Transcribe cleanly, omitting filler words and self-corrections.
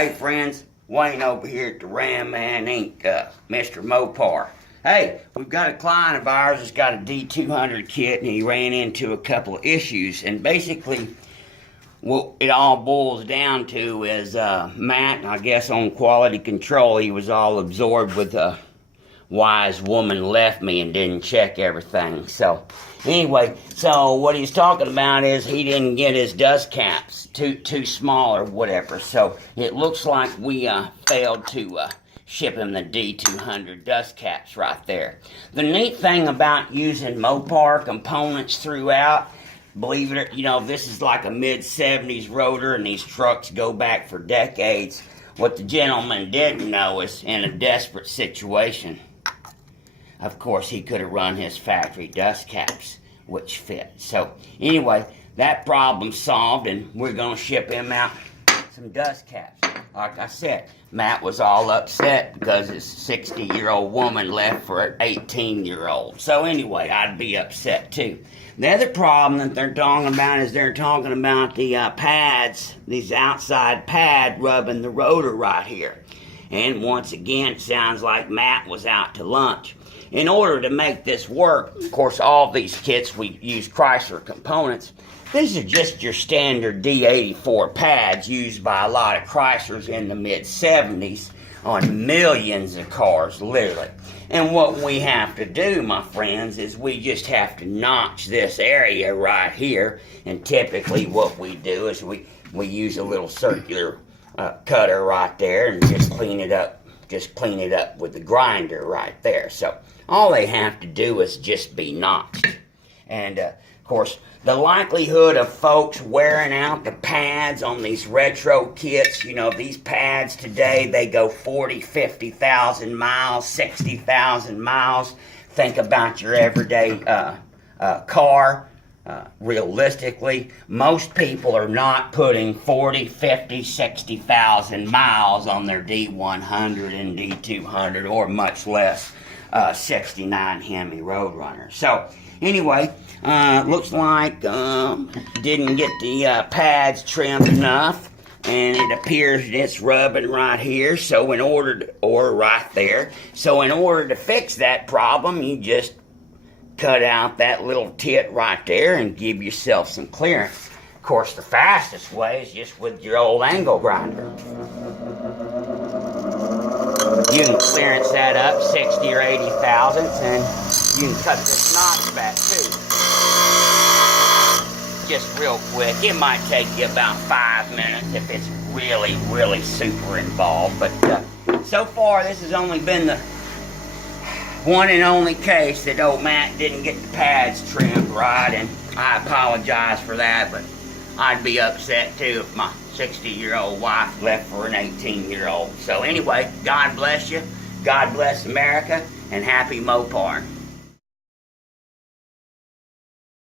Hey friends, Wayne over here at the Ram Man Inc., Mr. Mopar. Hey, we've got a client of ours that's got a D200 kit, and he ran into a couple of issues. And basically, what it all boils down to is Matt, I guess on quality control, he was all absorbed with a wise woman left me and didn't check everything. So anyway, so what he's talking about is he didn't get his dust caps too small or whatever. So it looks like we failed to ship him the D200 dust caps right there. The neat thing about using Mopar components throughout, believe it or this is like a mid-70s rotor, and these trucks go back for decades. What the gentleman didn't know is, in a desperate situation, of course, he could have run his factory dust caps, which fit. So anyway, that problem's solved, and we're going to ship him out some dust caps. Like I said, Matt was all upset because his 60-year-old woman left for an 18-year-old. So anyway, I'd be upset too. The other problem that they're talking about is they're talking about the pads, these outside pad rubbing the rotor right here. And once again, it sounds like Matt was out to lunch. In order to make this work, of course, all these kits, we use Chrysler components. These are just your standard D84 pads used by a lot of Chryslers in the mid-70s on millions of cars, literally. And what we have to do, my friends, is we just have to notch this area right here. And typically what we do is we use a little circular cutter right there and just clean it up. Just clean it up with the grinder right there. So all they have to do is just be notched. And of course, the likelihood of folks wearing out the pads on these retro kits, these pads today, they go 40, 50,000 miles, 60,000 miles. Think about your everyday car. Realistically, most people are not putting 40, 50, 60,000 miles on their D100 and D200, or much less 69 Hemi Roadrunner. So anyway, looks like didn't get the pads trimmed enough, and it appears it's rubbing right here. So in order to, or right there. So in order to fix that problem, you just cut out that little tit right there and give yourself some clearance. Of course, the fastest way is just with your old angle grinder. You can clearance that up 60 or 80 thousandths, and you can cut this notch back too. Just real quick. It might take you about 5 minutes if it's really, really super involved. But so far, this has only been the one and only case that old Matt didn't get the pads trimmed right, and I apologize for that, but I'd be upset too if my 60-year-old wife left for an 18-year-old. So anyway, God bless you, God bless America, and happy Mopar.